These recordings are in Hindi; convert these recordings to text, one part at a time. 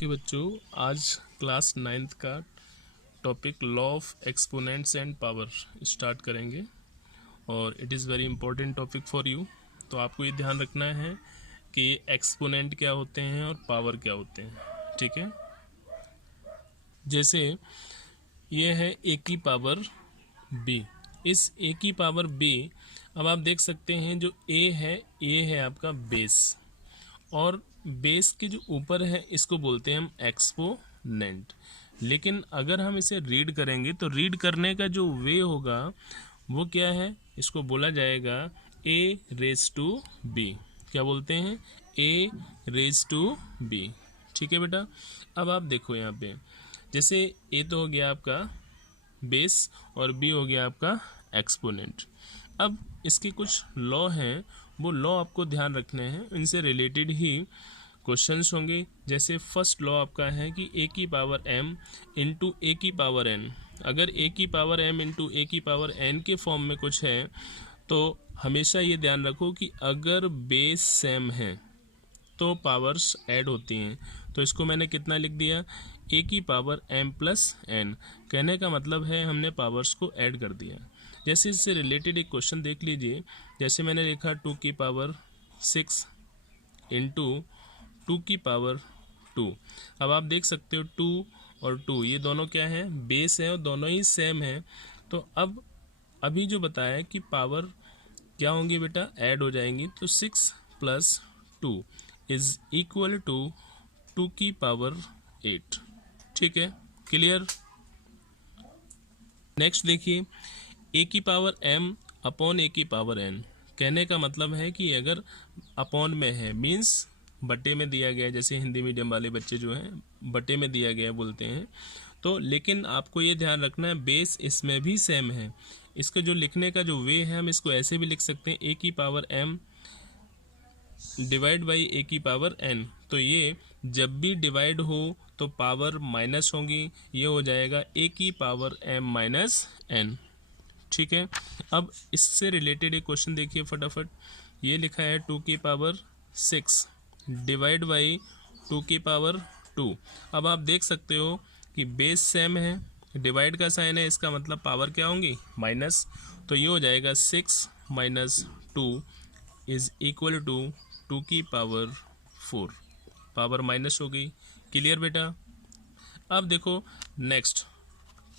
कि बच्चों आज क्लास 9th का topic law of exponents and power start करेंगे और it is very important topic for you. तो आपको ये ध्यान रखना है कि एक्सपोनेंट क्या होते हैं और पावर क्या होते हैं, ठीक है। जैसे ये है ए की पावर बी, इस ए की पावर बी, अब आप देख सकते हैं जो ए है आपका बेस, और बेस के जो ऊपर है इसको बोलते हैं हम एक्सपोनेंट। लेकिन अगर हम इसे रीड करेंगे तो रीड करने का जो वे होगा वो क्या है, इसको बोला जाएगा ए रेज टू बी। क्या बोलते हैं? ए रेज टू बी, ठीक है बेटा। अब आप देखो यहाँ पे, जैसे ए तो हो गया आपका बेस और बी हो गया आपका एक्सपोनेंट। अब इसके कुछ लॉ हैं, वो लॉ आपको ध्यान रखने हैं, इनसे रिलेटेड ही क्वेश्चंस होंगे। जैसे फर्स्ट लॉ आपका है कि ए की पावर m इंटू ए की पावर n, अगर ए की पावर m इंटू ए की पावर n के फॉर्म में कुछ है तो हमेशा ये ध्यान रखो कि अगर बेस सेम है तो पावर्स ऐड होती हैं। तो इसको मैंने कितना लिख दिया, ए की पावर m प्लस n। कहने का मतलब है हमने पावर्स को ऐड कर दिया। जैसे इससे रिलेटेड एक क्वेश्चन देख लीजिए, जैसे मैंने लिखा 2 की पावर 6 इंटू 2 की पावर 2। अब आप देख सकते हो 2 और 2 ये दोनों क्या है, बेस है और दोनों ही सेम है। तो अब अभी जो बताया कि पावर क्या होंगी बेटा, ऐड हो जाएंगी। तो 6 प्लस 2 इज इक्वल टू 2 की पावर 8, ठीक है, क्लियर। नेक्स्ट देखिए, ए की पावर m अपॉन ए की पावर n। कहने का मतलब है कि अगर अपॉन में है मीन्स बटे में दिया गया है, जैसे हिंदी मीडियम वाले बच्चे जो हैं बटे में दिया गया बोलते हैं। तो लेकिन आपको ये ध्यान रखना है बेस इसमें भी सेम है। इसका जो लिखने का जो वे है, हम इसको ऐसे भी लिख सकते हैं ए की पावर m डिवाइड बाई ए की पावर n। तो ये जब भी डिवाइड हो तो पावर माइनस होंगी, ये हो जाएगा ए की पावर m माइनस n, ठीक है। अब इससे रिलेटेड एक क्वेश्चन देखिए फटाफट। ये लिखा है 2 की पावर 6 डिवाइड बाई 2 की पावर 2। अब आप देख सकते हो कि बेस सेम है, डिवाइड का साइन है, इसका मतलब पावर क्या होंगी, माइनस। तो ये हो जाएगा 6 माइनस 2 इज इक्वल टू 2 की पावर 4, पावर माइनस हो गई, क्लियर बेटा। अब देखो नेक्स्ट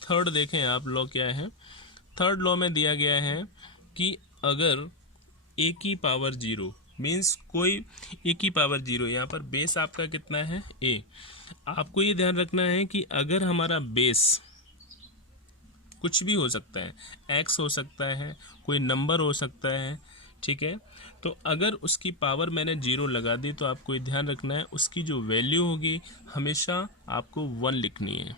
थर्ड देखें आप लॉ क्या है। थर्ड लॉ में दिया गया है कि अगर ए की पावर 0 मीन्स कोई ए की पावर 0, यहाँ पर बेस आपका कितना है ए। आपको ये ध्यान रखना है कि अगर हमारा बेस कुछ भी हो सकता है, एक्स हो सकता है, कोई नंबर हो सकता है, ठीक है। तो अगर उसकी पावर मैंने 0 लगा दी तो आपको ये ध्यान रखना है उसकी जो वैल्यू होगी हमेशा आपको 1 लिखनी है,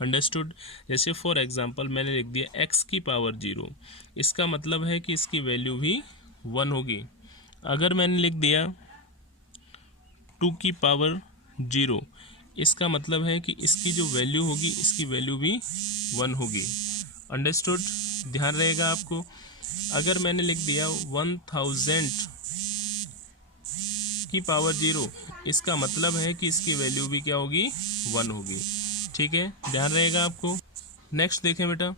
अंडरस्टूड। जैसे फॉर एग्जांपल मैंने लिख दिया x की पावर 0, इसका मतलब है कि इसकी वैल्यू भी 1 होगी। अगर मैंने लिख दिया 2 की पावर 0, इसका मतलब है कि इसकी जो वैल्यू होगी इसकी वैल्यू भी 1 होगी, अंडरस्टूड, ध्यान रहेगा आपको। अगर मैंने लिख दिया 1000 की पावर 0, इसका मतलब है कि इसकी वैल्यू भी क्या होगी, 1 होगी, ठीक है, ध्यान रहेगा आपको। नेक्स्ट देखें बेटा,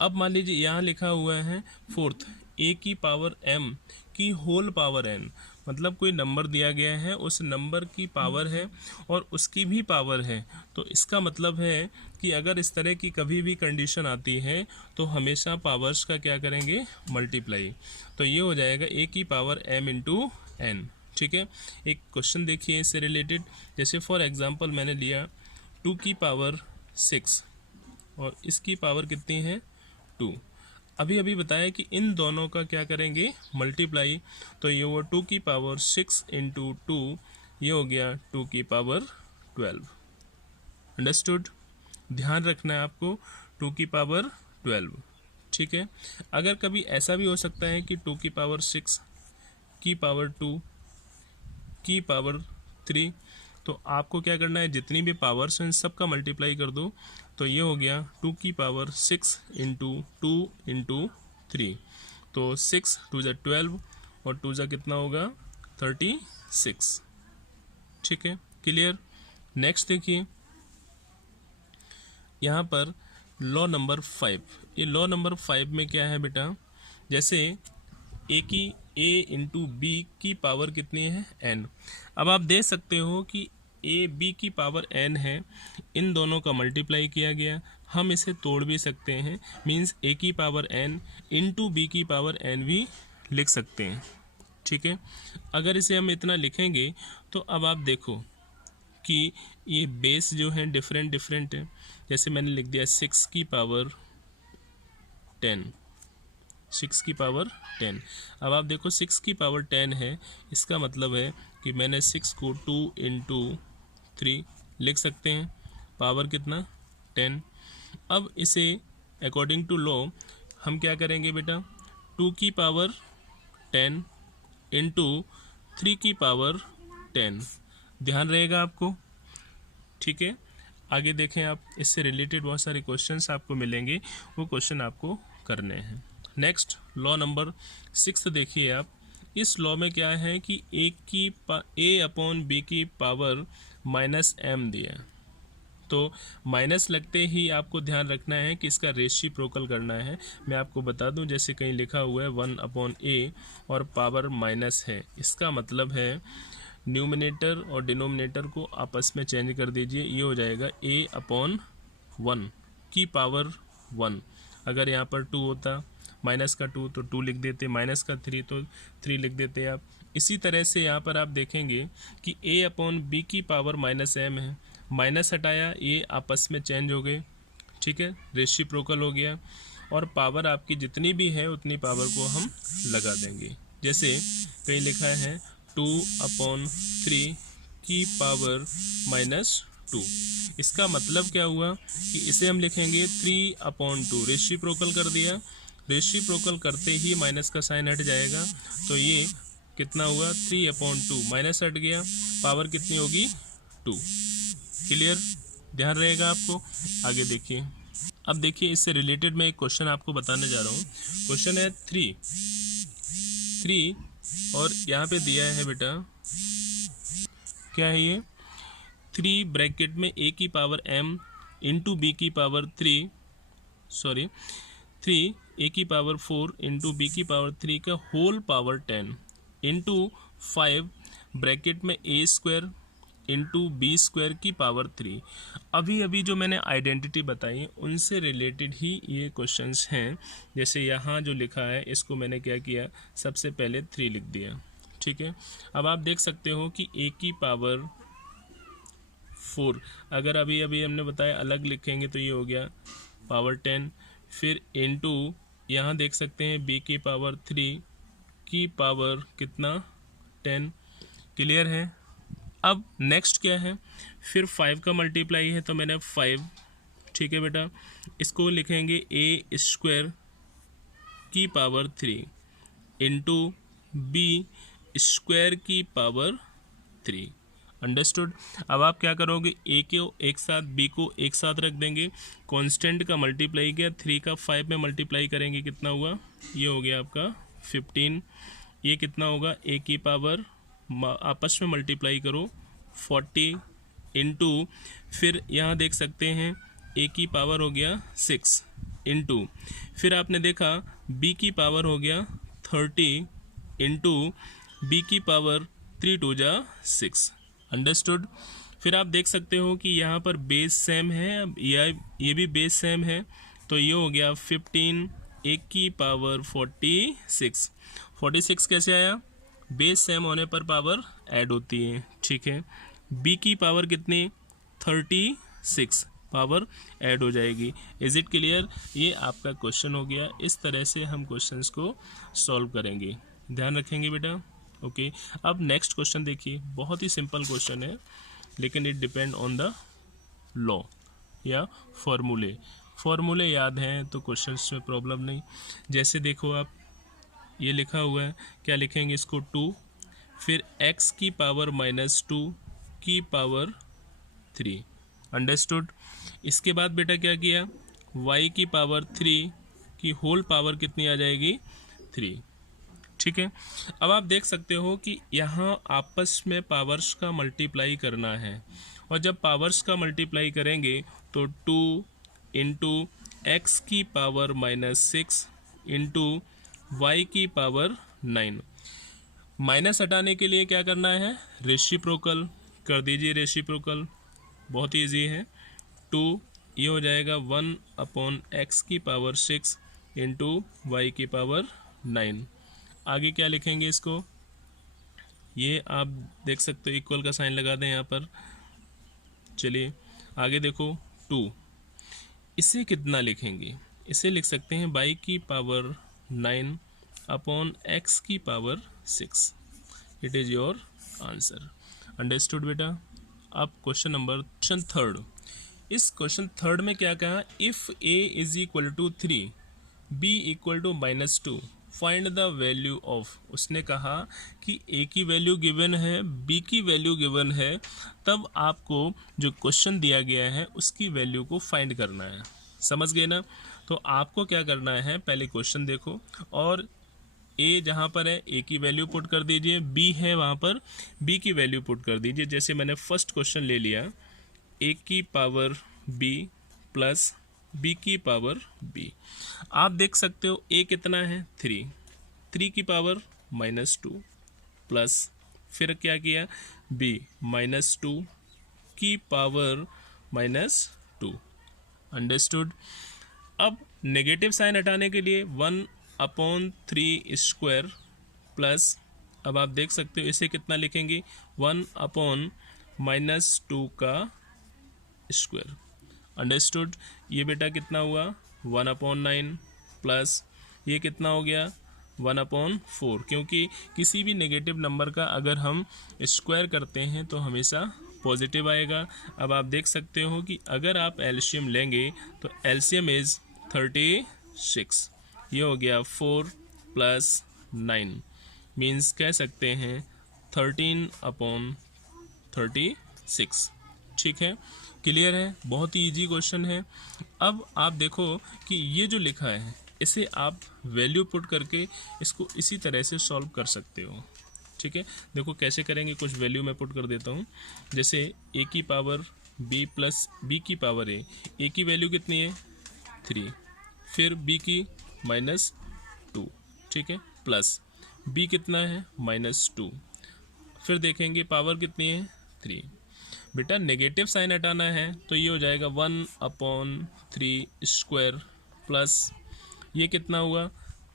अब मान लीजिए यहाँ लिखा हुआ है फोर्थ ए की पावर m की होल पावर n, मतलब कोई नंबर दिया गया है, उस नंबर की पावर है और उसकी भी पावर है। तो इसका मतलब है कि अगर इस तरह की कभी भी कंडीशन आती है तो हमेशा पावर्स का क्या करेंगे, मल्टीप्लाई। तो ये हो जाएगा ए की पावर m इंटू n, ठीक है। एक क्वेश्चन देखिए इससे रिलेटेड, जैसे फॉर एग्जांपल मैंने लिया 2 की पावर 6 और इसकी पावर कितनी है 2। अभी अभी बताया कि इन दोनों का क्या करेंगे, मल्टीप्लाई। तो ये हुआ 2 की पावर 6 इंटू 2, ये हो गया 2 की पावर 12, अंडरस्टूड, ध्यान रखना है आपको 2 की पावर 12, ठीक है। अगर कभी ऐसा भी हो सकता है कि 2 की पावर 6 की पावर 2 की पावर 3, तो आपको क्या करना है, जितनी भी पावर्स हैं सबका मल्टीप्लाई कर दो। तो ये हो गया 2 की पावर 6 इंटू 2 इंटू 3, तो 6 2 ज़ा 12 और 2 ज़ा कितना होगा 36, ठीक है, क्लियर। नेक्स्ट देखिए यहाँ पर लॉ नंबर 5। ये लॉ नंबर 5 में क्या है बेटा, जैसे ए इंटू बी की पावर कितनी है n। अब आप देख सकते हो कि ए बी की पावर n है, इन दोनों का मल्टीप्लाई किया गया। हम इसे तोड़ भी सकते हैं, मीन्स ए की पावर n इंटू बी की पावर n भी लिख सकते हैं। ठीक है, अगर इसे हम इतना लिखेंगे तो अब आप देखो कि ये बेस जो है डिफरेंट डिफरेंट है। जैसे मैंने लिख दिया 6 की पावर 10, 6 की पावर 10। अब आप देखो 6 की पावर 10 है, इसका मतलब है कि मैंने 6 को 2 इंटू 3 लिख सकते हैं, पावर कितना 10। अब इसे अकॉर्डिंग टू लॉ हम क्या करेंगे बेटा, 2 की पावर 10 इंटू 3 की पावर 10, ध्यान रहेगा आपको। ठीक है, आगे देखें आप, इससे रिलेटेड बहुत सारे क्वेश्चंस आपको मिलेंगे, वो क्वेश्चन आपको करने हैं। नेक्स्ट लॉ नंबर 6 देखिए आप। इस लॉ में क्या है कि ए अपॉन बी की पावर माइनस m दिया है, तो माइनस लगते ही आपको ध्यान रखना है कि इसका रेसिप्रोकल करना है। मैं आपको बता दूं, जैसे कहीं लिखा हुआ है 1 अपॉन ए और पावर माइनस है, इसका मतलब है न्यूमिनेटर और डिनोमिनेटर को आपस में चेंज कर दीजिए, ये हो जाएगा a अपॉन 1 की पावर 1। अगर यहाँ पर 2 होता, माइनस का 2 तो 2 लिख देते, माइनस का 3 तो 3 लिख देते आप। इसी तरह से यहाँ पर आप देखेंगे कि a अपॉन बी की पावर माइनस m है, माइनस हटाया, ये आपस में चेंज हो गए। ठीक है, रेसिप्रोकल हो गया, और पावर आपकी जितनी भी है उतनी पावर को हम लगा देंगे। जैसे कहीं लिखा है 2 अपॉन 3 की पावर माइनस 2, इसका मतलब क्या हुआ कि इसे हम लिखेंगे 3 अपॉन 2, रेसिप्रोकल कर दिया, रेसिप्रोकल करते ही माइनस का साइन हट जाएगा, तो ये कितना हुआ 3 अपॉन 2, माइनस हट गया, पावर कितनी होगी 2। क्लियर, ध्यान रहेगा आपको। आगे देखिए, अब देखिए इससे रिलेटेड मैं एक क्वेश्चन आपको बताने जा रहा हूँ। क्वेश्चन है 3 और यहाँ पे दिया है बेटा, क्या है ये, 3 ब्रैकेट में a की पावर m इंटू बी की पावर 3 a की पावर 4 इंटू बी की पावर 3 का होल पावर 10 इंटू 5 ब्रैकेट में a square into B square की पावर 3। अभी अभी जो मैंने आइडेंटिटी बताई उनसे रिलेटेड ही ये क्वेश्चंस हैं। जैसे यहाँ जो लिखा है इसको मैंने क्या किया, सबसे पहले 3 लिख दिया। ठीक है, अब आप देख सकते हो कि a की पावर 4, अगर अभी अभी हमने बताया अलग लिखेंगे तो ये हो गया पावर 10, फिर इंटू यहाँ देख सकते हैं b की पावर 3 की पावर कितना 10। क्लियर है। अब नेक्स्ट क्या है, फिर 5 का मल्टीप्लाई है तो मैंने 5, ठीक है बेटा, इसको लिखेंगे a स्क्वायर की पावर 3 इंटू बी स्क्वायर की पावर 3। अंडरस्टूड। अब आप क्या करोगे, a को एक साथ b को एक साथ रख देंगे, कांस्टेंट का मल्टीप्लाई किया, 3 का 5 में मल्टीप्लाई करेंगे, कितना हुआ, ये हो गया आपका 15। ये कितना होगा, a की पावर आपस में मल्टीप्लाई करो 40 इंटू, फिर यहाँ देख सकते हैं a की पावर हो गया 6 इंटू, फिर आपने देखा b की पावर हो गया 30 इंटू b की पावर 3 2 जा 6। अंडरस्टूड। फिर आप देख सकते हो कि यहाँ पर बेस सेम है, अब ये भी बेस सेम है, तो ये हो गया 15 a की पावर 46। 46 कैसे आया, बेस सेम होने पर पावर ऐड होती है। ठीक है, b की पावर कितनी 36, पावर ऐड हो जाएगी। Is it clear. ये आपका क्वेश्चन हो गया। इस तरह से हम क्वेश्चंस को सॉल्व करेंगे, ध्यान रखेंगे बेटा। ओके, अब नेक्स्ट क्वेश्चन देखिए, बहुत ही सिंपल क्वेश्चन है लेकिन it depend on the law या फॉर्मूले याद हैं तो क्वेश्चंस में प्रॉब्लम नहीं। जैसे देखो आप, ये लिखा हुआ है, क्या लिखेंगे इसको 2, फिर x की पावर माइनस 2 की पावर 3। अंडरस्टूड। इसके बाद बेटा क्या किया, y की पावर 3 की होल पावर कितनी आ जाएगी 3। ठीक है, अब आप देख सकते हो कि यहाँ आपस में पावर्स का मल्टीप्लाई करना है और जब पावर्स का मल्टीप्लाई करेंगे तो 2 इंटू एक्स की पावर -6 इंटू वाई की पावर 9। माइनस हटाने के लिए क्या करना है, रेसिप्रोकल कर दीजिए। रेसिप्रोकल बहुत ईजी है। 2 ये हो जाएगा 1/x की पावर 6 इंटू वाई की पावर 9। आगे क्या लिखेंगे इसको, ये आप देख सकते हो इक्वल का साइन लगा दें यहाँ पर। चलिए आगे देखो 2, इसे कितना लिखेंगे, इसे लिख सकते हैं y की पावर 9/x की power 6। It is your answer. Understood बेटा। अब क्वेश्चन थर्ड। इस क्वेश्चन थर्ड में क्या कहा, if a is equal to 3 b equal to -2 find the value of. उसने कहा कि a की वैल्यू गिवन है, b की वैल्यू गिवन है, तब आपको जो क्वेश्चन दिया गया है उसकी वैल्यू को फाइंड करना है। समझ गए ना। तो आपको क्या करना है, पहले क्वेश्चन देखो और a जहाँ पर है a की वैल्यू पुट कर दीजिए, b है वहाँ पर b की वैल्यू पुट कर दीजिए। जैसे मैंने फर्स्ट क्वेश्चन ले लिया, a की पावर b प्लस b की पावर b। आप देख सकते हो a कितना है 3 की पावर -2 प्लस फिर क्या किया b -2 की पावर -2। अंडरस्टूड। अब नेगेटिव साइन हटाने के लिए 1/3 स्क्वायर प्लस, अब आप देख सकते हो इसे कितना लिखेंगे 1/-2 का स्क्वायर। अंडरस्टूड। ये बेटा कितना हुआ 1/9 प्लस ये कितना हो गया 1/4, क्योंकि किसी भी नेगेटिव नंबर का अगर हम स्क्वायर करते हैं तो हमेशा पॉजिटिव आएगा। अब आप देख सकते हो कि अगर आप एलसीएम लेंगे तो एलसीएम इज 36। ये हो गया 4 + 9 मीन्स कह सकते हैं 13/36। ठीक है, क्लियर है, बहुत ही इजी क्वेश्चन है। अब आप देखो कि ये जो लिखा है इसे आप वैल्यू पुट करके इसको इसी तरह से सॉल्व कर सकते हो। ठीक है, देखो कैसे करेंगे, कुछ वैल्यू मैं पुट कर देता हूँ। जैसे a की पावर b प्लस b की पावर a की वैल्यू कितनी है 3, फिर b की -2, ठीक है, प्लस b कितना है -2, फिर देखेंगे पावर कितनी है 3। बेटा नेगेटिव साइन हटाना है तो ये हो जाएगा 1/3 स्क्वायर प्लस ये कितना हुआ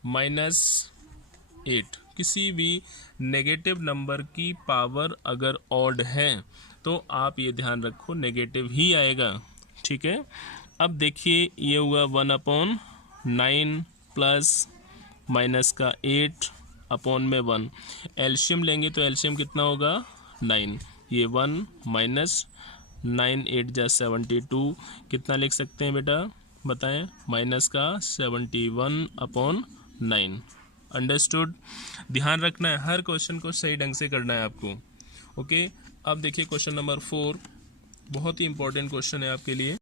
-8। किसी भी नेगेटिव नंबर की पावर अगर ऑड है तो आप ये ध्यान रखो नेगेटिव ही आएगा। ठीक है, अब देखिए ये हुआ 1/9 प्लस माइनस का 8 अपॉन में 1। एलसीएम लेंगे तो एलसीएम कितना होगा 9। ये 1 माइनस 9 8 जा 72, कितना लिख सकते हैं बेटा बताएं, माइनस का 71/9। अंडरस्टूड। ध्यान रखना है, हर क्वेश्चन को सही ढंग से करना है आपको। ओके, अब देखिए क्वेश्चन नंबर 4, बहुत ही इंपॉर्टेंट क्वेश्चन है आपके लिए।